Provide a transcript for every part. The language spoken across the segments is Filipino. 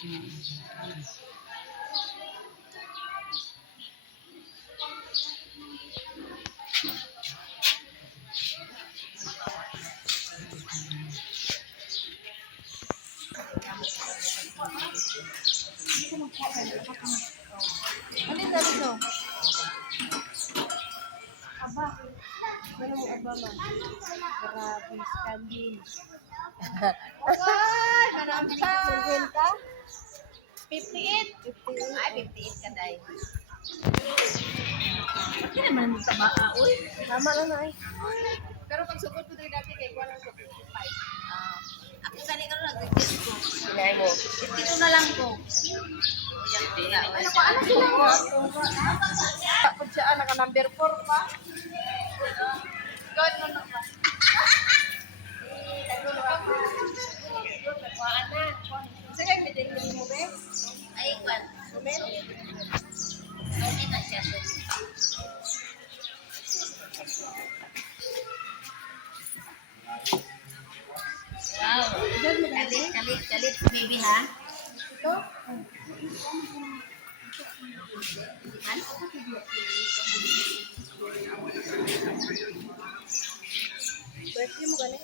Ano yung sabi ko? Aba. Ano mo aba man? Grabe, skandin. Okay, marami ka. 58. Ay, 58 ka dahil. Bakit naman mo tabaa, uy? Tama lang na eh. Pero pag sukot ko tayo dati kay kuha lang sa 55. Ako sali ka lang, nag-request ko. Sinay mo? 52 na lang ko. Ano pa, ano sila mo? Tapos siya, naka-number 4 pa. God, ano ba? Sige, may delivery mo ba? Ay, kwan. Sumen? Sumen na siya. Wow. Kalit, baby ha? Ito? Birthday mo gani?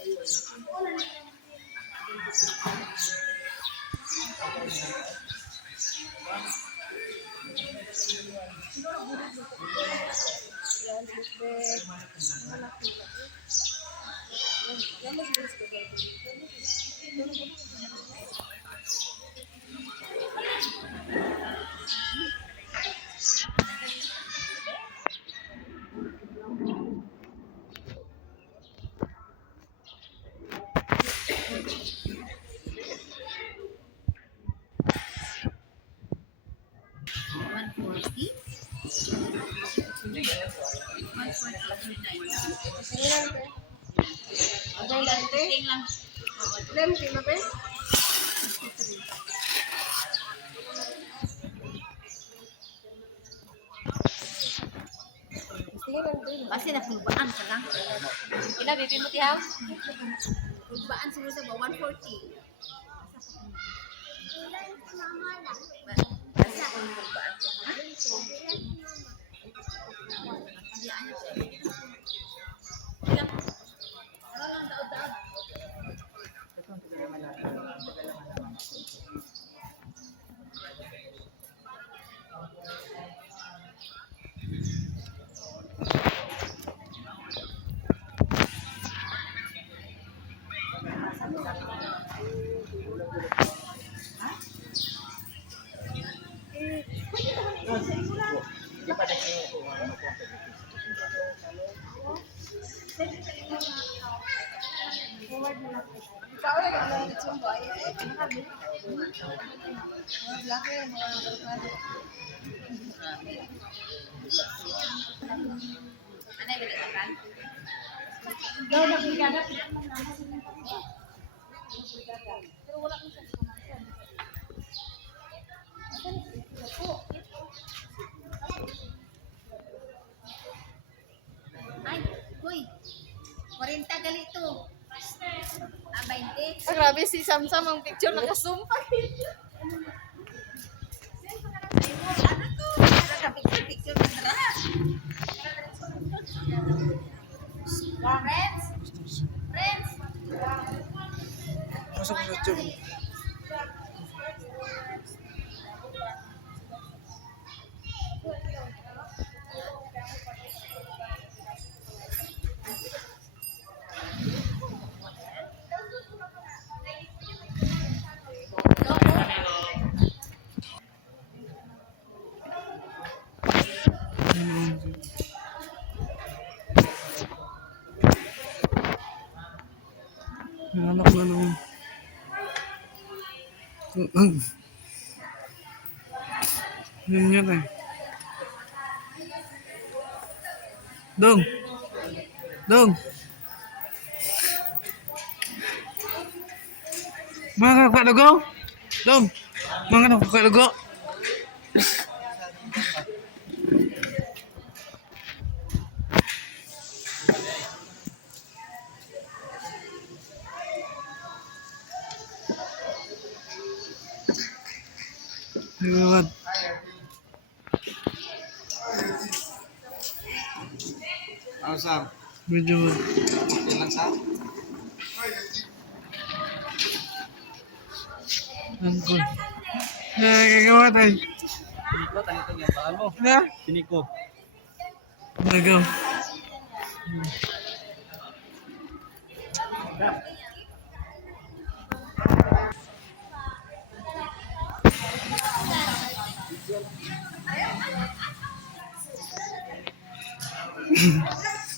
Pasti na pulbaan ka lang. Ina, bibi mo tiham? Pulbaan siguro sa 140. Basta akong pulbaan ko. Hindi, ano siya. Daod. Ay, boy. 40 galito. 20. Grabe si Samsam ang picture nakasumpa. Ano to? Picture na tara. Friends. Masuk sa YouTube. Anak na nung yun yun eh. Dong mga kakalago Dong mga kakalago Nagawad. Ano Sam? Medyo wad. Okay lang Sam? Angkol. Nagawad ay. Piniko, tanito niya. Paano mo? Na? Piniko. Nagaw.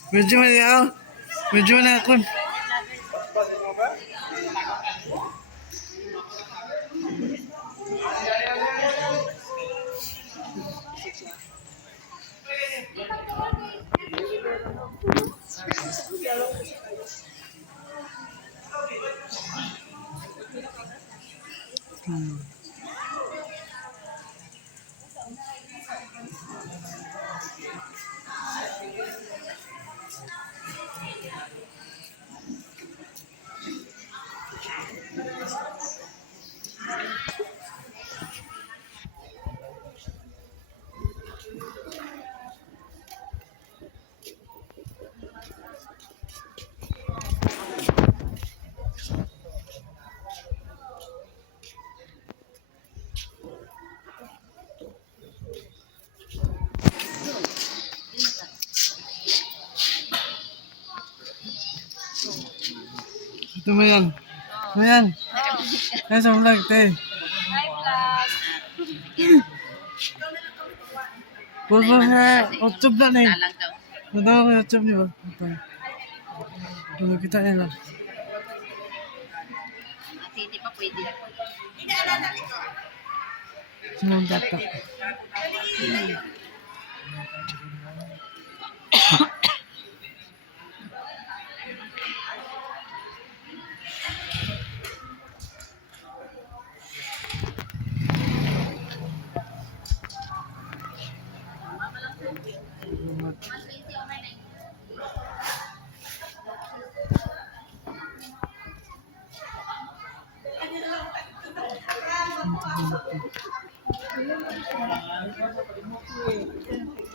Medyo mali ako. Medyo mali ako. Ito mo yan. Mo yan. Kaya sa vlog, te. Hi, vlog. Puro na YouTube na na eh. Talang daw. Madawa ko YouTube niyo ba? Ito. Kita nila. Ate, hindi pa pwede. Sinong data.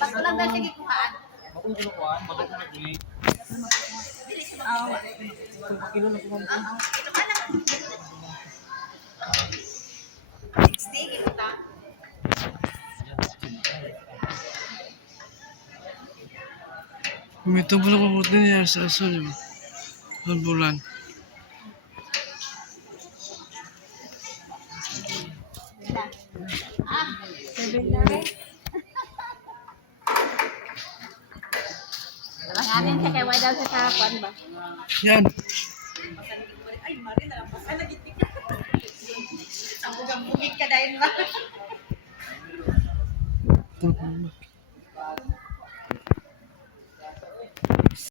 Bago lang dahil sige kuhaan. Akong kinukuhaan, bakit mo nag-uwi? Steak, ito ta. May tubulo ko po din niya sa aso niyo. Sa bulan. Talanganin ka kay Wydal sa kapan ba? Yan. Ay, mari na lang. Basta nagitik ka. Ang bugang-bugig ka dahil ba? Ito.